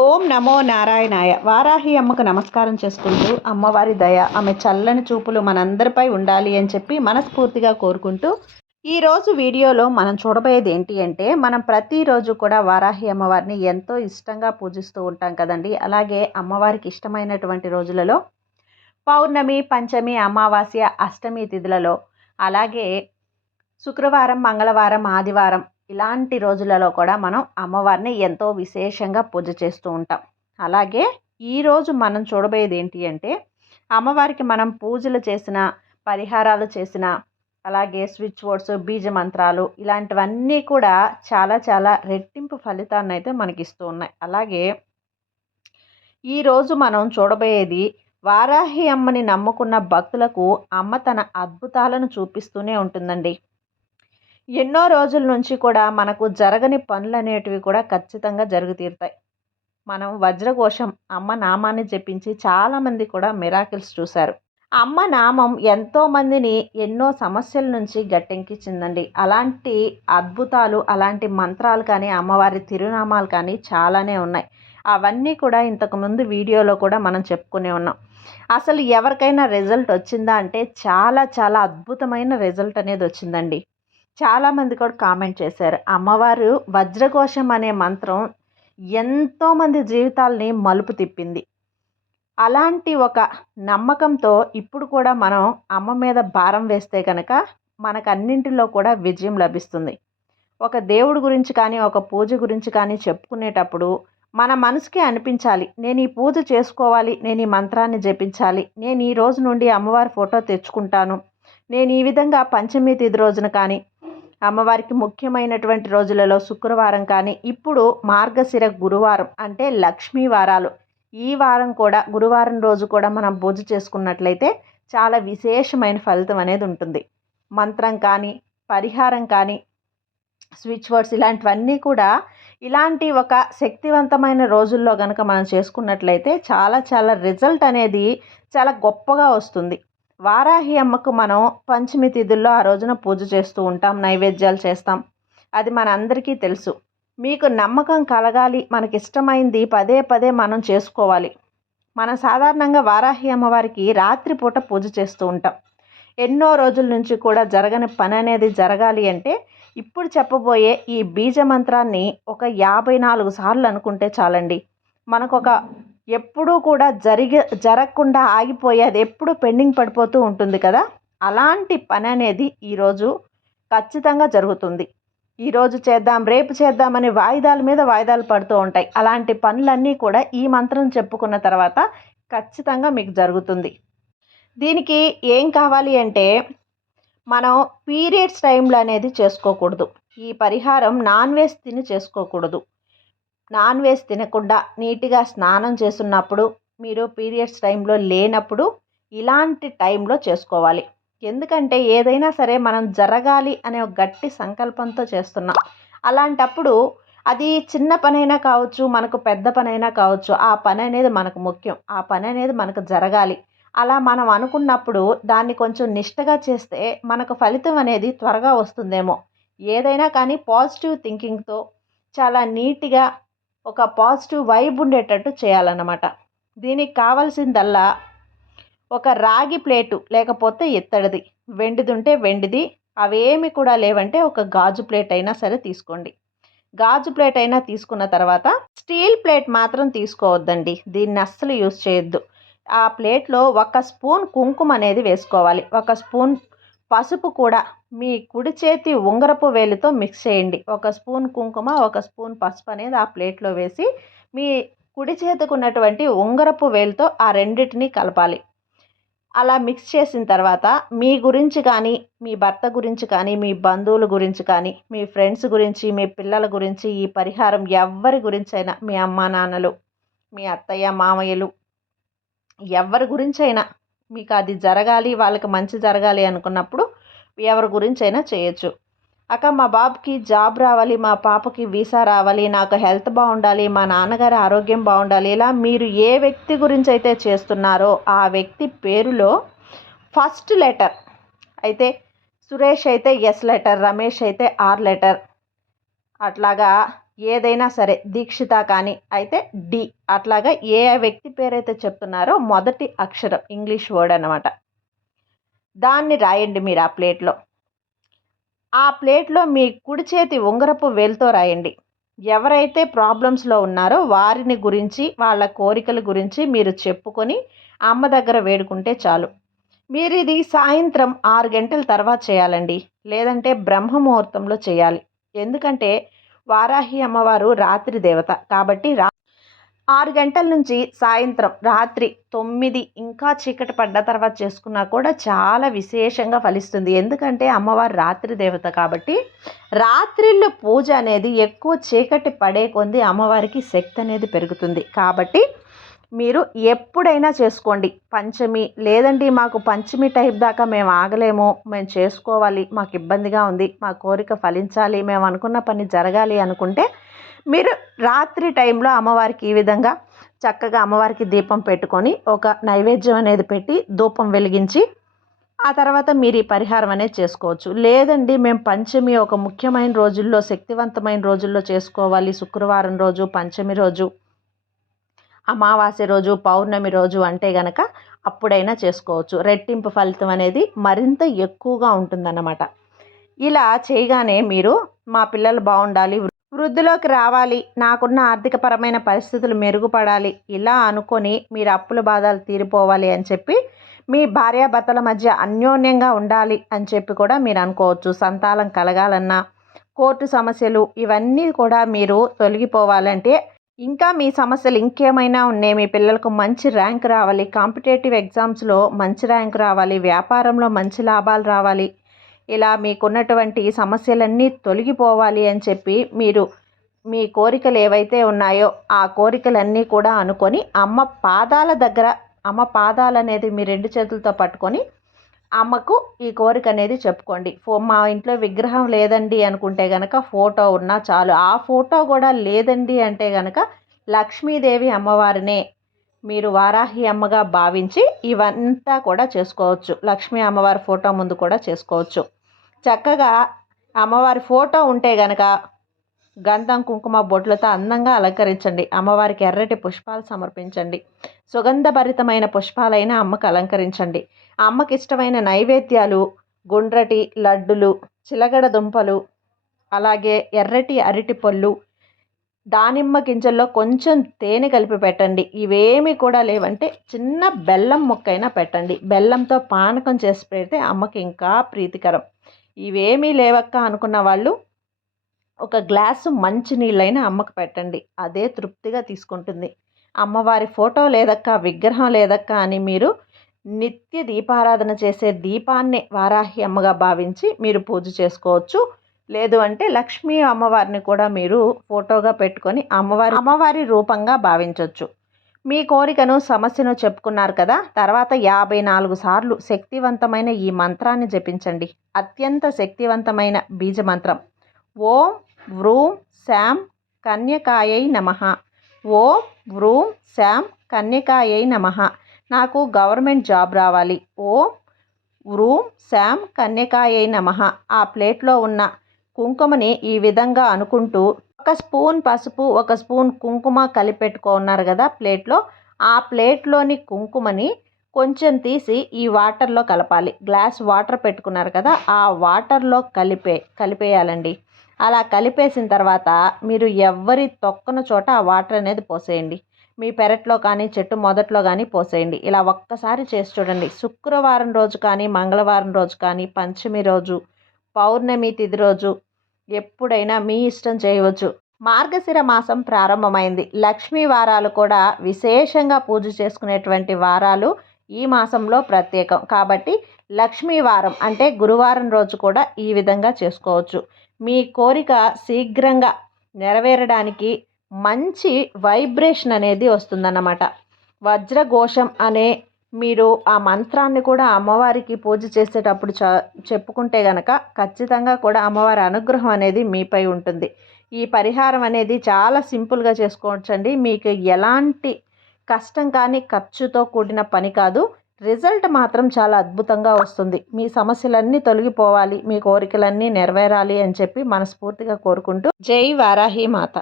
ఓం నమో నారాయణాయ. వారాహి అమ్మకు నమస్కారం చేసుకుంటూ అమ్మవారి దయ ఆమె చల్లని చూపులు మనందరిపై ఉండాలి అని చెప్పి మనస్ఫూర్తిగా కోరుకుంటూ ఈరోజు వీడియోలో మనం చూడబోయేది ఏంటి అంటే మనం ప్రతిరోజు కూడా వారాహి అమ్మవారిని ఎంతో ఇష్టంగా పూజిస్తూ ఉంటాం కదండి. అలాగే అమ్మవారికి ఇష్టమైనటువంటి రోజులలో పౌర్ణమి పంచమి అమావాస్య అష్టమి తిథులలో అలాగే శుక్రవారం మంగళవారం ఆదివారం ఇలాంటి రోజులలో కూడా మనం అమ్మవారిని ఎంతో విశేషంగా పూజ చేస్తూ ఉంటాం. అలాగే ఈరోజు మనం చూడబోయేది ఏంటి అంటే అమ్మవారికి మనం పూజలు చేసిన పరిహారాలు చేసిన అలాగే స్విచ్ బోర్డ్స్ బీజ మంత్రాలు ఇలాంటివన్నీ కూడా చాలా చాలా రెట్టింపు ఫలితాన్ని అయితే మనకి ఇస్తూ ఉన్నాయి. అలాగే ఈరోజు మనం చూడబోయేది వారాహి అమ్మని నమ్ముకున్న భక్తులకు అమ్మ తన అద్భుతాలను చూపిస్తూనే ఉంటుందండి. ఎన్నో రోజుల నుంచి కూడా మనకు జరగని పనులు అనేటివి కూడా ఖచ్చితంగా జరుగుతీరుతాయి మనం వజ్రకోశం అమ్మ నామాన్ని జపించి చాలామంది కూడా మిరాకిల్స్ చూశారు. అమ్మ నామం ఎంతోమందిని ఎన్నో సమస్యల నుంచి గట్టెంకించిందండి అలాంటి అద్భుతాలు అలాంటి మంత్రాలు కానీ అమ్మవారి తిరునామాలు కానీ చాలానే ఉన్నాయి. అవన్నీ కూడా ఇంతకుముందు వీడియోలో కూడా మనం చెప్పుకునే ఉన్నాం. అసలు ఎవరికైనా రిజల్ట్ వచ్చిందా అంటే చాలా చాలా అద్భుతమైన రిజల్ట్ అనేది వచ్చిందండి. చాలామంది కూడా కామెంట్ చేశారు. అమ్మవారు వజ్రకోశం అనే మంత్రం ఎంతోమంది జీవితాల్ని మలుపు తిప్పింది. అలాంటి ఒక నమ్మకంతో ఇప్పుడు కూడా మనం అమ్మ మీద భారం వేస్తే కనుక మనకు అన్నింటిలో కూడా విజయం లభిస్తుంది. ఒక దేవుడి గురించి కానీ ఒక పూజ గురించి కానీ చెప్పుకునేటప్పుడు మన మనసుకి అనిపించాలి. నేను ఈ పూజ చేసుకోవాలి నేను ఈ మంత్రాన్ని జపించాలి నేను ఈ రోజు నుండి అమ్మవారి ఫోటో తెచ్చుకుంటాను నేను ఈ విధంగా పంచమి తిథి రోజున కానీ అమ్మవారికి ముఖ్యమైనటువంటి రోజులలో శుక్రవారం కానీ ఇప్పుడు మార్గశిర గురువారం అంటే లక్ష్మీ వారాలు. ఈ వారం కూడా గురువారం రోజు కూడా మనం పూజ చేసుకున్నట్లయితే చాలా విశేషమైన ఫలితం అనేది ఉంటుంది. మంత్రం కానీ పరిహారం కానీ స్విచ్ వర్డ్స్ ఇలాంటివన్నీ కూడా ఇలాంటి ఒక శక్తివంతమైన రోజుల్లో కనుక మనం చేసుకున్నట్లయితే చాలా చాలా రిజల్ట్ అనేది చాలా గొప్పగా వస్తుంది. వారాహి అమ్మకు మనం పంచమి తిథుల్లో ఆ రోజున పూజ చేస్తూ ఉంటాం నైవేద్యాలు చేస్తాం. అది మన అందరికీ తెలుసు. మీకు నమ్మకం కలగాలి మనకి ఇష్టమైంది పదే పదే మనం చేసుకోవాలి. మనం సాధారణంగా వారాహి అమ్మవారికి రాత్రిపూట పూజ చేస్తూ ఉంటాం. ఎన్నో రోజుల నుంచి కూడా జరగని పని అనేది జరగాలి అంటే ఇప్పుడు చెప్పబోయే ఈ బీజ మంత్రాన్ని ఒక యాభై నాలుగు సార్లు అనుకుంటే చాలండి. మనకు ఒక ఎప్పుడూ కూడా జరిగే జరగకుండా ఆగిపోయేది అది ఎప్పుడూ పెండింగ్ పడిపోతూ ఉంటుంది కదా? అలాంటి పని అనేది ఈరోజు ఖచ్చితంగా జరుగుతుంది. ఈరోజు చేద్దాం రేపు చేద్దామని వాయిదాల మీద వాయిదాలు పడుతూ ఉంటాయి. అలాంటి పనులన్నీ కూడా ఈ మంత్రం చెప్పుకున్న తర్వాత ఖచ్చితంగా మీకు జరుగుతుంది. దీనికి ఏం కావాలి అంటే మనం పీరియడ్స్ టైంలో అనేది చేసుకోకూడదు. ఈ పరిహారం నాన్ వెజ్ తిని చేసుకోకూడదు. నాన్ వెజ్ తినకుండా నీట్గా స్నానం చేస్తున్నప్పుడు మీరు పీరియడ్స్ టైంలో లేనప్పుడు ఇలాంటి టైంలో చేసుకోవాలి. ఎందుకంటే ఏదైనా సరే మనం జరగాలి అనే ఒక గట్టి సంకల్పంతో చేస్తున్నాం. అలాంటప్పుడు అది చిన్న పనైనా కావచ్చు మనకు పెద్ద పనైనా కావచ్చు ఆ పని అనేది మనకు ముఖ్యం. ఆ పని అనేది మనకు జరగాలి. అలా మనం అనుకున్నప్పుడు దాన్ని కొంచెం నిష్టగా చేస్తే మనకు ఫలితం అనేది త్వరగా వస్తుందేమో. ఏదైనా కానీ పాజిటివ్ థింకింగ్తో చాలా నీట్గా ఒక పాజిటివ్ వైబ్ ఉండేటట్టు చేయాలన్నమాట. దీనికి కావాల్సిందల్లా ఒక రాగి ప్లేటు లేకపోతే ఇత్తడిది. వెండిది ఉంటే వెండిది అవేమి కూడా లేవంటే ఒక గాజు ప్లేట్ అయినా సరే తీసుకోండి. గాజు ప్లేట్ అయినా తీసుకున్న తర్వాత స్టీల్ ప్లేట్ మాత్రం తీసుకోవద్దండి. దీన్ని అస్సలు యూజ్ చేయొద్దు. ఆ ప్లేట్లో ఒక స్పూన్ కుంకుమ అనేది వేసుకోవాలి. ఒక స్పూన్ పసుపు కూడా మీ కుడి చేతి ఉంగరపు వేలితో మిక్స్ చేయండి. ఒక స్పూన్ కుంకుమ ఒక స్పూన్ పసుపు అనేది ఆ ప్లేట్లో వేసి మీ కుడి చేతికి ఉన్నటువంటి ఉంగరపు వేలుతో ఆ రెండింటిని కలపాలి. అలా మిక్స్ చేసిన తర్వాత మీ గురించి కానీ మీ భర్త గురించి కానీ మీ బంధువుల గురించి కానీ మీ ఫ్రెండ్స్ గురించి మీ పిల్లల గురించి ఈ పరిహారం ఎవరి గురించి అయినా మీ అమ్మా నాన్నలు మీ అత్తయ్య మామయ్యలు ఎవరి గురించి అయినా మీకు అది జరగాలి వాళ్ళకి మంచి జరగాలి అనుకున్నప్పుడు ఎవరి గురించి అయినా చేయొచ్చు. అక్క మా బాబుకి జాబ్ రావాలి మా పాపకి వీసా రావాలి నాకు హెల్త్ బాగుండాలి మా నాన్నగారి ఆరోగ్యం బాగుండాలి ఇలా మీరు ఏ వ్యక్తి గురించి అయితే చేస్తున్నారో ఆ వ్యక్తి పేరులో ఫస్ట్ లెటర్. అయితే సురేష్ అయితే ఎస్ లెటర్ రమేష్ అయితే ఆర్ లెటర్. అట్లాగా ఏదైనా సరే దీక్షిత కానీ అయితే డి. అట్లాగా ఏ వ్యక్తి పేరైతే చెప్తున్నారో మొదటి అక్షరం ఇంగ్లీష్ వర్డ్ అనమాట దాన్ని రాయండి మీరు ఆ ప్లేట్లో. ఆ ప్లేట్లో మీ కుడి చేతి ఉంగరపు వేలుతో రాయండి. ఎవరైతే ప్రాబ్లమ్స్లో ఉన్నారో వారిని గురించి వాళ్ళ కోరికల గురించి మీరు చెప్పుకొని అమ్మ దగ్గర వేడుకుంటే చాలు. మీరు ఇది సాయంత్రం ఆరు గంటల తర్వాత చేయాలండి. లేదంటే బ్రహ్మ ముహూర్తంలో చేయాలి. ఎందుకంటే వారాహి అమ్మవారు రాత్రి దేవత. కాబట్టి రా ఆరు గంటల నుంచి సాయంత్రం రాత్రి తొమ్మిది ఇంకా చీకటి పడ్డ తర్వాత చేసుకున్నా కూడా చాలా విశేషంగా ఫలిస్తుంది. ఎందుకంటే అమ్మవారు రాత్రి దేవత కాబట్టి రాత్రిళ్ళు పూజ అనేది ఎక్కువ చీకటి పడే కొంది అమ్మవారికి శక్తి అనేది పెరుగుతుంది. కాబట్టి మీరు ఎప్పుడైనా చేసుకోండి. పంచమి లేదండి మాకు పంచమి టైప్ దాకా మేము ఆగలేము. మేము చేసుకోవాలి. మాకు ఇబ్బందిగా ఉంది. మా కోరిక ఫలించాలి. మేము అనుకున్న పని జరగాలి అనుకుంటే మీరు రాత్రి టైంలో అమ్మవారికి ఈ విధంగా చక్కగా అమ్మవారికి దీపం పెట్టుకొని ఒక నైవేద్యం అనేది పెట్టి ధూపం వెలిగించి ఆ తర్వాత మీరు ఈ పరిహారం అనేది చేసుకోవచ్చు. లేదండి మేము పంచమి ఒక ముఖ్యమైన రోజుల్లో శక్తివంతమైన రోజుల్లో చేసుకోవాలి. శుక్రవారం రోజు పంచమి రోజు అమావాస్య రోజు పౌర్ణమి రోజు అంటే గనక అప్పుడైనా చేసుకోవచ్చు. రెట్టింపు ఫలితం అనేది మరింత ఎక్కువగా ఉంటుందన్నమాట. ఇలా చేయగానే మీరు మా పిల్లలు బాగుండాలి వృద్ధిలోకి రావాలి నాకున్న ఆర్థికపరమైన పరిస్థితులు మెరుగుపడాలి ఇలా అనుకొని మీరు అప్పుల బాధలు తీరిపోవాలి అని చెప్పి మీ భార్యాభర్తల మధ్య అన్యోన్యంగా ఉండాలి అని చెప్పి కూడా మీరు అనుకోవచ్చు. సంతానం కలగాలన్నా కోర్టు సమస్యలు ఇవన్నీ కూడా మీరు తొలగిపోవాలంటే ఇంకా మీ సమస్యలు ఇంకేమైనా ఉన్నాయి మీ పిల్లలకు మంచి ర్యాంక్ రావాలి కాంపిటేటివ్ ఎగ్జామ్స్లో మంచి ర్యాంక్ రావాలి వ్యాపారంలో మంచి లాభాలు రావాలి ఇలా మీకున్నటువంటి సమస్యలన్నీ తొలగిపోవాలి అని చెప్పి మీరు మీ కోరికలు ఏవైతే ఉన్నాయో ఆ కోరికలన్నీ కూడా అనుకొని అమ్మ పాదాల దగ్గర అమ్మ పాదాలు అనేది మీ రెండు చేతులతో పట్టుకొని అమ్మకు ఈ కోరిక అనేది చెప్పుకోండి. ఫో మా ఇంట్లో విగ్రహం లేదండి అనుకుంటే కనుక ఫోటో ఉన్నా చాలు. ఆ ఫోటో కూడా లేదండి అంటే కనుక లక్ష్మీదేవి అమ్మవారినే మీరు వారాహి అమ్మగా భావించి ఇవంతా కూడా చేసుకోవచ్చు. లక్ష్మీ అమ్మవారి ఫోటో ముందు కూడా చేసుకోవచ్చు. చక్కగా అమ్మవారి ఫోటో ఉంటే గనక గంధం కుంకుమ బొట్లతో అందంగా అలంకరించండి. అమ్మవారికి ఎర్రటి పుష్పాలు సమర్పించండి. సుగంధభరితమైన పుష్పాలైన అమ్మకు అలంకరించండి. అమ్మకి ఇష్టమైన నైవేద్యాలు గుండ్రటి లడ్డులు చిలగడ దుంపలు అలాగే ఎర్రటి అరటి పళ్ళు దానిమ్మ గింజల్లో కొంచెం తేనె కలిపి పెట్టండి. ఇవేమీ కూడా లేవంటే చిన్న బెల్లం ముక్కైనా పెట్టండి. బెల్లంతో పానకం చేసి పెడితే అమ్మకి ఇంకా ప్రీతికరం. ఇవేమీ లేవక్క అనుకున్న వాళ్ళు ఒక గ్లాసు మంచి నీళ్ళైనా అమ్మకు పెట్టండి. అదే తృప్తిగా తీసుకుంటుంది. అమ్మవారి ఫోటో లేదక్క విగ్రహం లేదక్క అని మీరు నిత్య దీపారాధన చేసే దీపాన్ని వారాహి అమ్మగా భావించి మీరు పూజ చేసుకోవచ్చు. లేదు అంటే లక్ష్మీ అమ్మవారిని కూడా మీరు ఫోటోగా పెట్టుకొని అమ్మవారి అమ్మవారి రూపంగా భావించవచ్చు మీ కోరికను సమస్యను చెప్పుకున్నారు కదా? తర్వాత యాభై నాలుగు సార్లు శక్తివంతమైన ఈ మంత్రాన్ని జపించండి. అత్యంత శక్తివంతమైన బీజ మంత్రం ఓం వ్రూం శాం కన్యకాయై నమ. ఓం వ్రూం శాం కన్యకాయై నమ. నాకు గవర్నమెంట్ జాబ్ రావాలి. ఓం రూమ్ శామ్ కన్యకాయ నమ. ఆ ప్లేట్లో ఉన్న కుంకుమని ఈ విధంగా అనుకుంటూ ఒక స్పూన్ పసుపు ఒక స్పూన్ కుంకుమ కలిపెట్టుకున్నారు కదా ప్లేట్లో. ఆ ప్లేట్లోని కుంకుమని కొంచెం తీసి ఈ వాటర్లో కలపాలి. గ్లాస్ వాటర్ పెట్టుకున్నారు కదా ఆ వాటర్లో కలిపే కలిపేయాలండి. అలా కలిపేసిన తర్వాత మీరు ఎవరి తొక్కన చోట ఆ వాటర్ అనేది పోసేయండి. మీ పెరట్లో కానీ చెట్టు మొదట్లో కానీ పోసేయండి. ఇలా ఒక్కసారి చేసి చూడండి. శుక్రవారం రోజు కానీ మంగళవారం రోజు కానీ పంచమి రోజు పౌర్ణమి తిది రోజు ఎప్పుడైనా మీ ఇష్టం చేయవచ్చు. మార్గశిర మాసం ప్రారంభమైంది. లక్ష్మీ వారాలు కూడా విశేషంగా పూజ చేసుకునేటువంటి వారాలు ఈ మాసంలో ప్రత్యేకం. కాబట్టి లక్ష్మీ వారం అంటే గురువారం రోజు కూడా ఈ విధంగా చేసుకోవచ్చు. మీ కోరిక శీఘ్రంగా నెరవేరడానికి మంచి వైబ్రేషన్ అనేది వస్తుందన్నమాట. వజ్రఘోషం అనే మీరు ఆ మంత్రాన్ని కూడా అమ్మవారికి పూజ చేసేటప్పుడు చ చెప్పుకుంటే గనక ఖచ్చితంగా కూడా అమ్మవారి అనుగ్రహం అనేది మీపై ఉంటుంది. ఈ పరిహారం అనేది చాలా సింపుల్గా చేసుకోవచ్చండి. మీకు ఎలాంటి కష్టం కానీ ఖర్చుతో కూడిన పని కాదు. రిజల్ట్ మాత్రం చాలా అద్భుతంగా వస్తుంది. మీ సమస్యలన్నీ తొలగిపోవాలి. మీ కోరికలన్నీ నెరవేరాలి అని చెప్పి మనస్ఫూర్తిగా కోరుకుంటూ జై వారాహి మాత.